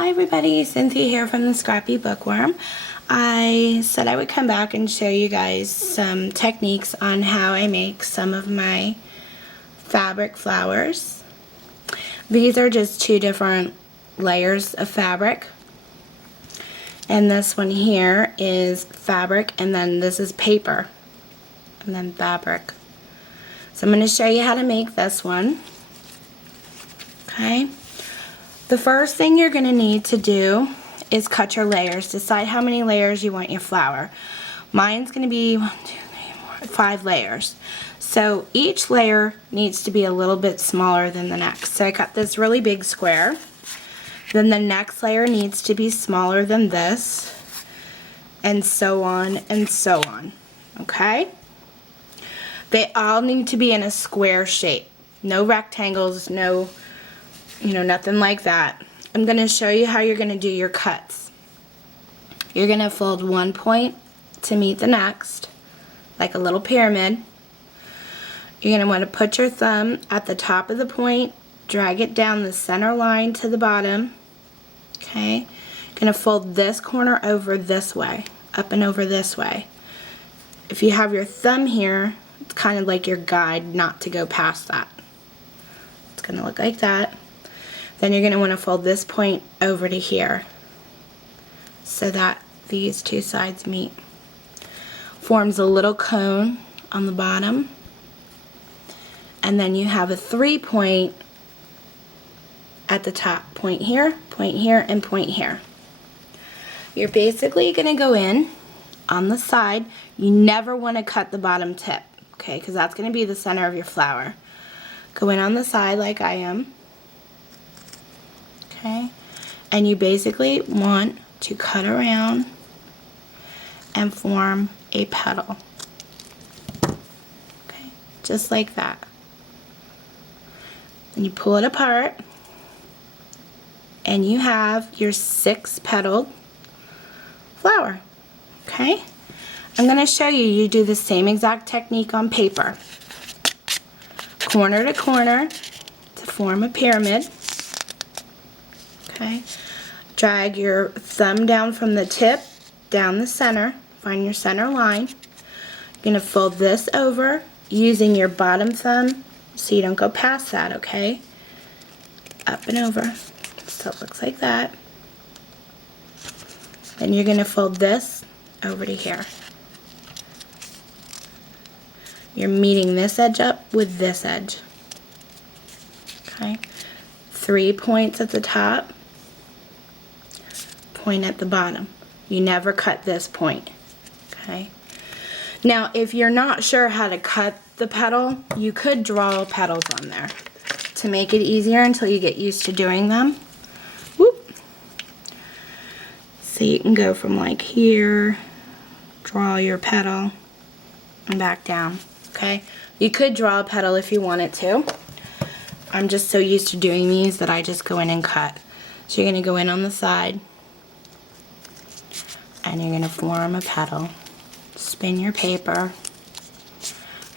Hi everybody, Cynthia here from the Scrappy Bookworm. I said I would come back and show you guys some techniques on how I make some of my fabric flowers. These are just two different layers of fabric. And this one here is fabric, and then this is paper, and then fabric. So I'm going to show you how to make this one. Okay. The first thing you're going to need to do is cut your layers. Decide how many layers you want your flower. Mine's going to be 5 layers. So each layer needs to be a little bit smaller than the next. So I cut this really big square. Then the next layer needs to be smaller than this, and so on and so on. Okay? They all need to be in a square shape. No rectangles, no, nothing like that. I'm going to show you how you're going to do your cuts. You're going to fold one point to meet the next, like a little pyramid. You're going to want to put your thumb at the top of the point, drag it down the center line to the bottom. Okay? You're going to fold this corner over this way, up and over this way. If you have your thumb here, it's kind of like your guide not to go past that. It's going to look like that. Then you're going to want to fold this point over to here so that these two sides meet. Forms a little cone on the bottom. And then you have a 3-point at the top. Point here, and point here. You're basically going to go in on the side. You never want to cut the bottom tip, okay, because that's going to be the center of your flower. Go in on the side like I am. Okay, and you basically want to cut around and form a petal. Okay, just like that. And you pull it apart, and you have your 6-petaled flower. Okay, I'm going to show you. You do the same exact technique on paper. Corner to corner to form a pyramid. Okay, drag your thumb down from the tip down the center, find your center line. You're going to fold this over using your bottom thumb so you don't go past that, okay? Up and over, so it looks like that. Then you're going to fold this over to here. You're meeting this edge up with this edge. Okay, 3 points at the top. Point at the bottom. You never cut this point. Okay. Now, if you're not sure how to cut the petal, you could draw petals on there to make it easier until you get used to doing them. Whoop. So you can go from like here, draw your petal, and back down. Okay. You could draw a petal if you wanted to. I'm just so used to doing these that I just go in and cut. So you're going to go in on the side, and you're going to form a petal. Spin your paper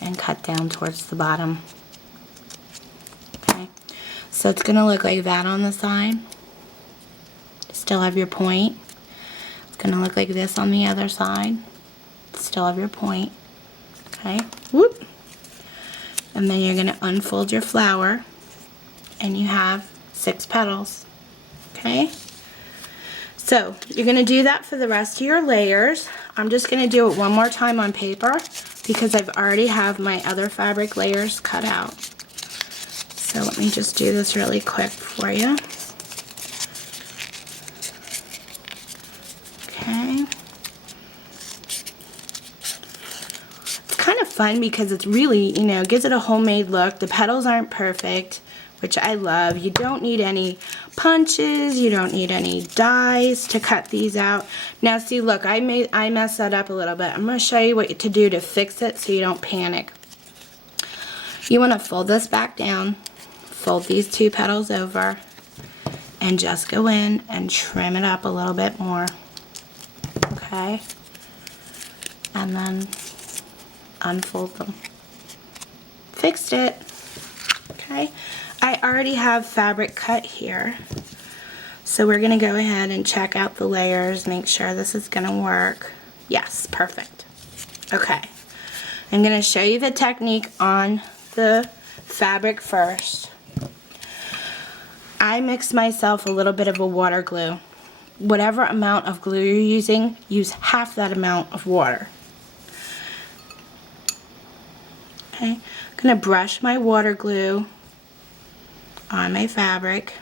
and cut down towards the bottom. Okay, so it's going to look like that on the side. Still have your point. It's going to look like this on the other side. Still have your point. Okay, whoop. And then you're going to unfold your flower, and you have 6 petals. Okay. So you're going to do that for the rest of your layers. I'm just going to do it one more time on paper because I've already have my other fabric layers cut out. So let me just do this really quick for you. Okay. It's kind of fun because it's really, gives it a homemade look. The petals aren't perfect, which I love. You don't need any punches, you don't need any dies to cut these out. Now see, look, I messed that up a little bit. I'm going to show you what to do to fix it so you don't panic. You want to fold this back down, fold these 2 petals over, and just go in and trim it up a little bit more. Okay? And then unfold them. Fixed it. Okay? I already have fabric cut here. So we're going to go ahead and check out the layers, make sure this is going to work. Yes, perfect. Okay, I'm going to show you the technique on the fabric first. I mix myself a little bit of a water glue. Whatever amount of glue you're using, use half that amount of water. Okay, I'm going to brush my water glue on my fabric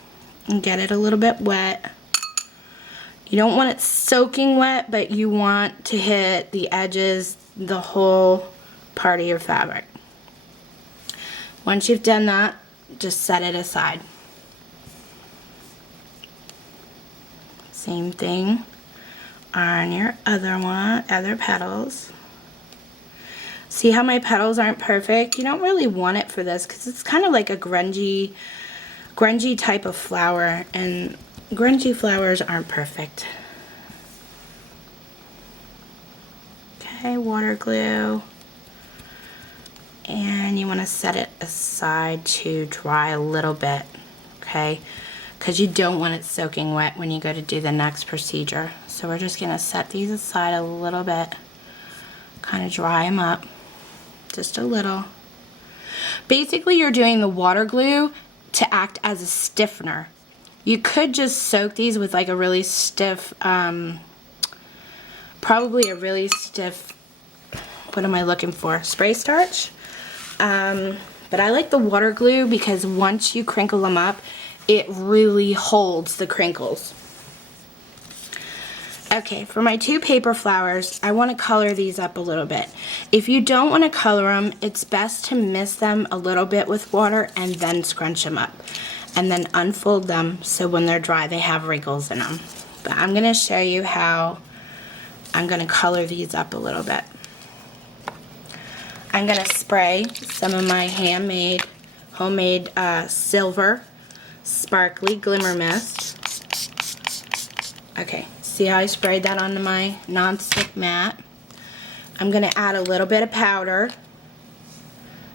and get it a little bit wet. You don't want it soaking wet, but you want to hit the edges, the whole part of your fabric. Once you've done that, just set it aside. Same thing on your other petals. See how my petals aren't perfect? You don't really want it for this because it's kind of like a grungy type of flower, and grungy flowers aren't perfect. Okay, water glue. And you want to set it aside to dry a little bit, okay? Because you don't want it soaking wet when you go to do the next procedure. So we're just going to set these aside a little bit, kind of dry them up, just a little. Basically, you're doing the water glue to act as a stiffener. You could just soak these with like a really stiff, probably a really stiff, what am I looking for? Spray starch. But I like the water glue because once you crinkle them up, it really holds the crinkles. Okay, for my two paper flowers, I want to color these up a little bit. If you don't want to color them, it's best to mist them a little bit with water and then scrunch them up. And then unfold them so when they're dry they have wrinkles in them. But I'm going to show you how I'm going to color these up a little bit. I'm going to spray some of my homemade silver sparkly glimmer mist. Okay, see how I sprayed that onto my non-stick mat? I'm going to add a little bit of powder,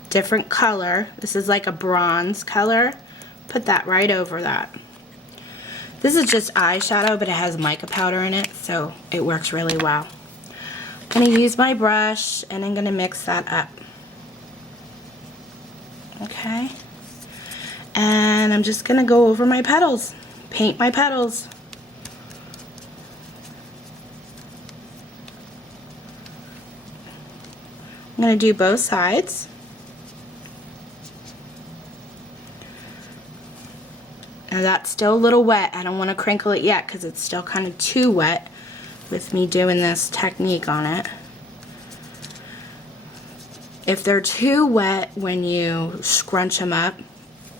different color. This is like a bronze color. Put that right over that. This is just eyeshadow, but it has mica powder in it, so it works really well. I'm going to use my brush and I'm going to mix that up. Okay. And I'm just going to go over my petals. Paint my petals. I'm going to do both sides. Now that's still a little wet. I don't want to crinkle it yet because it's still kind of too wet with me doing this technique on it. If they're too wet when you scrunch them up,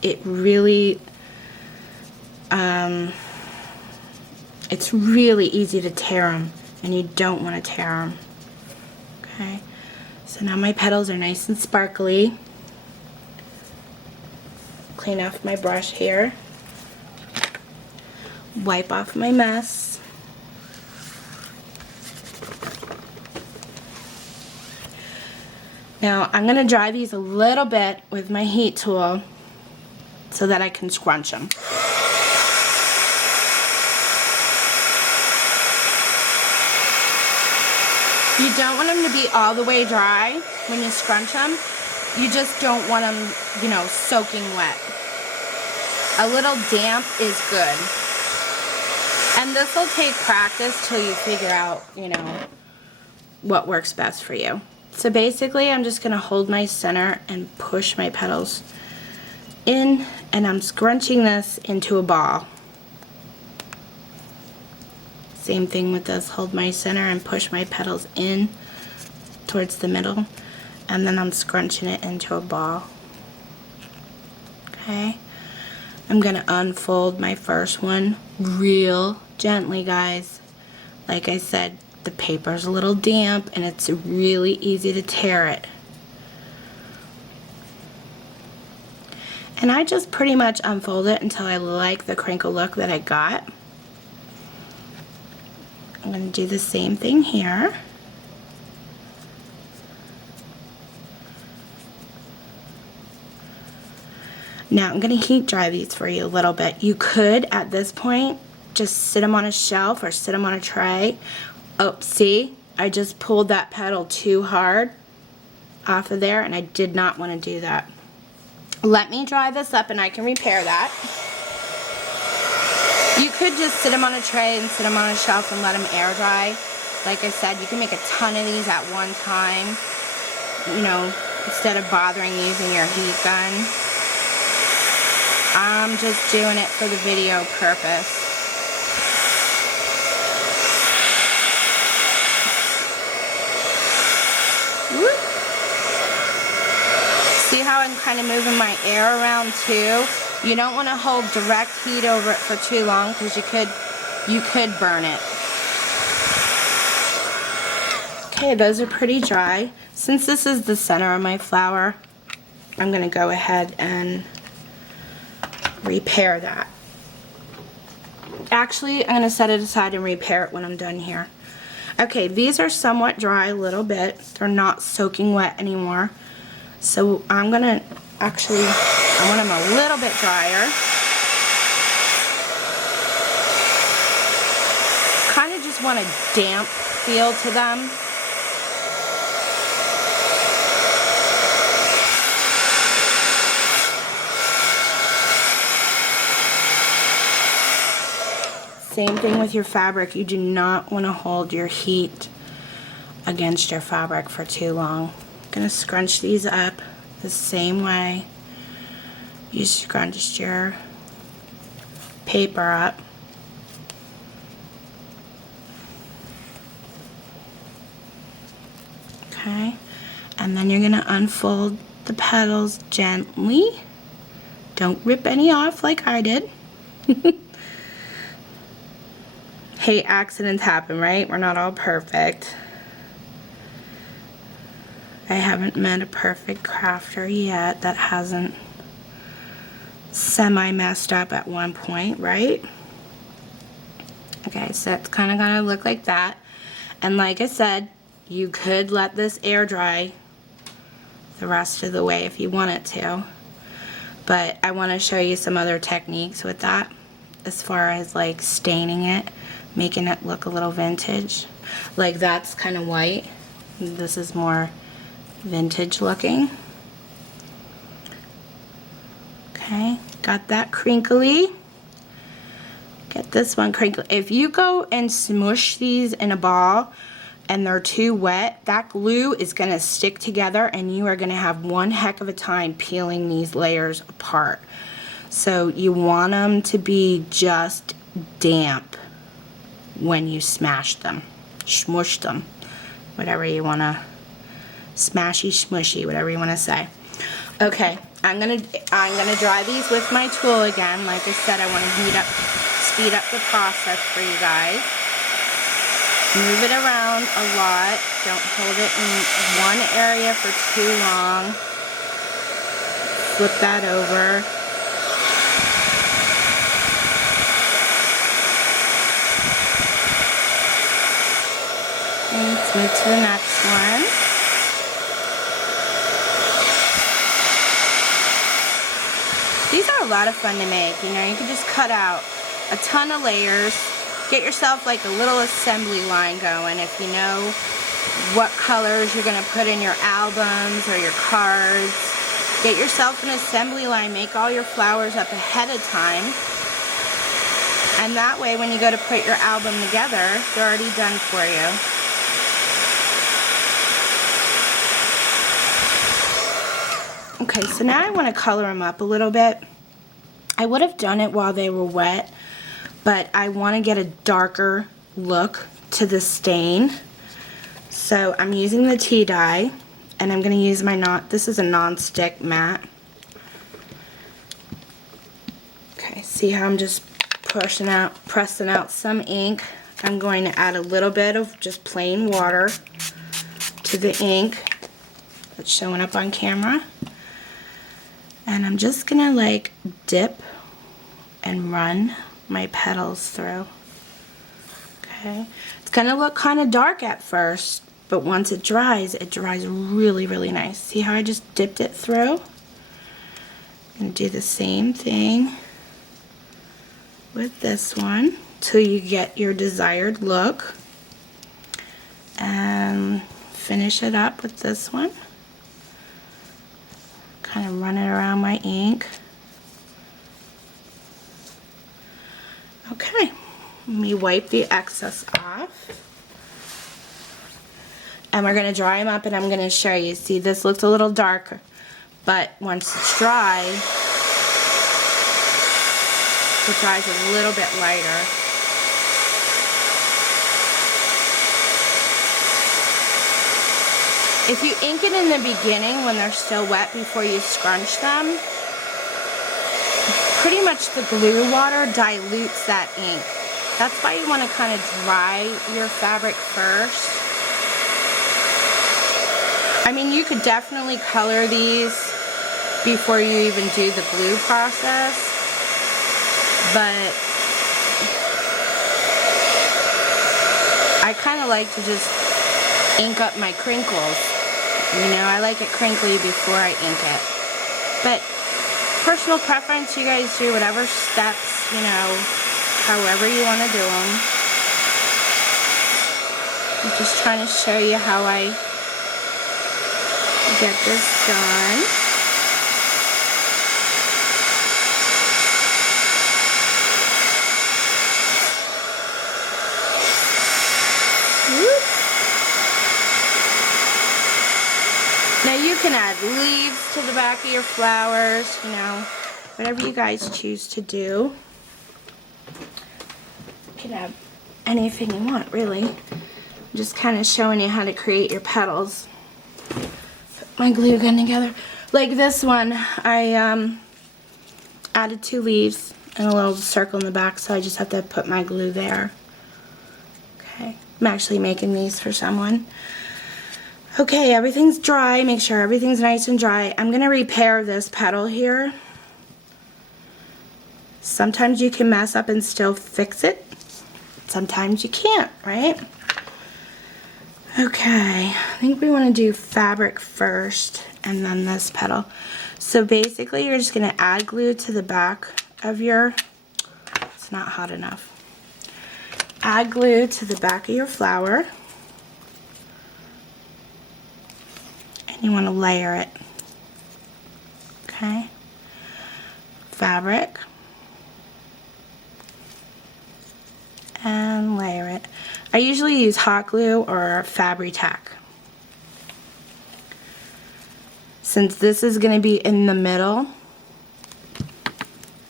it really, it's really easy to tear them, and you don't want to tear them. Okay, so now my petals are nice and sparkly. Clean off my brush here. Wipe off my mess. Now I'm going to dry these a little bit with my heat tool so that I can scrunch them. You don't want them to be all the way dry when you scrunch them. You just don't want them, you know, soaking wet. A little damp is good. And this will take practice till you figure out, you know, what works best for you. So basically I'm just going to hold my center and push my petals in, and I'm scrunching this into a ball. Same thing with this, hold my center and push my petals in towards the middle, and then I'm scrunching it into a ball. Okay, I'm going to unfold my first one real gently, guys. Like I said, the paper's a little damp and it's really easy to tear it. And I just pretty much unfold it until I like the crinkle look that I got. I'm going to do the same thing here. Now I'm going to heat dry these for you a little bit. You could, at this point, just sit them on a shelf or sit them on a tray. Oh, see? I just pulled that petal too hard off of there, and I did not want to do that. Let me dry this up and I can repair that. You could just sit them on a tray and sit them on a shelf and let them air dry. Like I said, you can make a ton of these at one time, you know, instead of bothering using your heat gun. I'm just doing it for the video purpose. Whoop. See how I'm kind of moving my air around too? You don't want to hold direct heat over it for too long because you could burn it. Okay, those are pretty dry. Since this is the center of my flower, I'm going to go ahead and repair that. Actually, I'm going to set it aside and repair it when I'm done here. Okay, these are somewhat dry a little bit. They're not soaking wet anymore. So I'm going to I want them a little bit drier. Kind of just want a damp feel to them. Same thing with your fabric. You do not want to hold your heat against your fabric for too long. I'm going to scrunch these up the same way you scrunched your paper up. Okay, and then you're going to unfold the petals gently. Don't rip any off like I did. Hey, accidents happen, right? We're not all perfect. I haven't met a perfect crafter yet that hasn't semi-messed up at one point, right? Okay, so it's kind of gonna look like that. And like I said, you could let this air dry the rest of the way if you wanted to. But I want to show you some other techniques with that, as far as like staining it, making it look a little vintage. Like that's kind of white. This is more vintage looking. Okay, got that crinkly. Get this one crinkly. If you go and smush these in a ball and they're too wet, that glue is going to stick together and you are going to have one heck of a time peeling these layers apart. So you want them to be just damp when you smash them, smush them, whatever you want to, smashy, smushy, whatever you want to say. Okay, I'm gonna dry these with my tool again. Like I said, I want to speed up the process for you guys. Move it around a lot. Don't hold it in one area for too long. Flip that over. And let's move to the next one. These are a lot of fun to make. You know, you can just cut out a ton of layers. Get yourself like a little assembly line going if you know what colors you're going to put in your albums or your cards. Get yourself an assembly line. Make all your flowers up ahead of time. And that way when you go to put your album together, they're already done for you. Okay, so now I want to color them up a little bit. I would have done it while they were wet, but I want to get a darker look to the stain. So I'm using the tea dye, and I'm going to use my this is a non-stick matte. Okay, see how I'm just pressing out some ink. I'm going to add a little bit of just plain water to the ink that's showing up on camera. And I'm just gonna like dip and run my petals through. Okay, it's gonna look kind of dark at first, but once it dries really, really nice. See how I just dipped it through? I'm gonna do the same thing with this one. till you get your desired look. And finish it up with this one. Kind of run it around my ink. Okay, let me wipe the excess off. And we're going to dry them up, and I'm going to show you. See, this looks a little darker, but once it's dry, it dries a little bit lighter. If you ink it in the beginning when they're still wet before you scrunch them, pretty much the glue water dilutes that ink. That's why you want to kind of dry your fabric first. I mean, you could definitely color these before you even do the glue process, but I kind of like to just ink up my crinkles. You know, I like it crinkly before I ink it. But personal preference, you guys do whatever steps, you know, however you want to do them. I'm just trying to show you how I get this done. Whoop. Now you can add leaves to the back of your flowers, you know, whatever you guys choose to do. You can have anything you want, really. I'm just kind of showing you how to create your petals. Put my glue gun together. Like this one, I added 2 leaves and a little circle in the back, so I just have to put my glue there. Okay, I'm actually making these for someone. Okay, everything's dry. Make sure everything's nice and dry. I'm going to repair this petal here. Sometimes you can mess up and still fix it. Sometimes you can't, right? Okay, I think we want to do fabric first and then this petal. So basically you're just going to add glue to the back of your, it's not hot enough. Add glue to the back of your flower. You want to layer it. Okay. Fabric. And layer it. I usually use hot glue or Fabri-Tac. Since this is going to be in the middle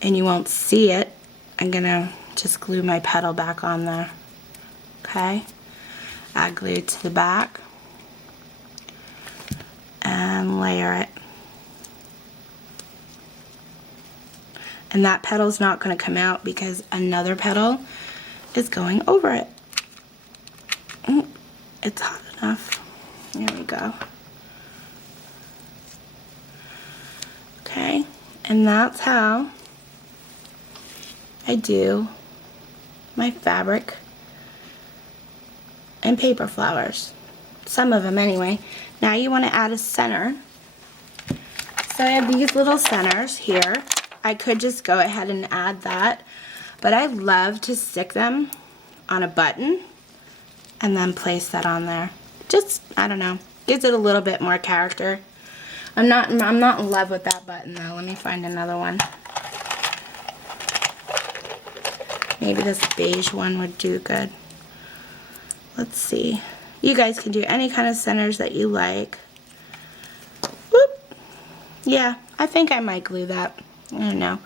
and you won't see it, I'm going to just glue my petal back on there. Okay. Add glue to the back. And layer it. And that petal's not going to come out because another petal is going over it. It's hot enough. There we go. Okay, and that's how I do my fabric and paper flowers. Some of them anyway. Now you want to add a center. So I have these little centers here. I could just go ahead and add that, but I love to stick them on a button and then place that on there. Just, I don't know, gives it a little bit more character. I'm not in love with that button though. Let me find another one. Maybe this beige one would do good. Let's see. You guys can do any kind of centers that you like. Whoop. Yeah, I think I might glue that. I don't know.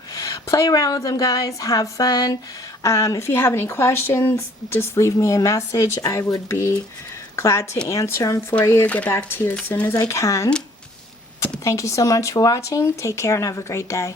Play around with them, guys. Have fun. If you have any questions, just leave me a message. I would be glad to answer them for you. Get back to you as soon as I can. Thank you so much for watching. Take care and have a great day.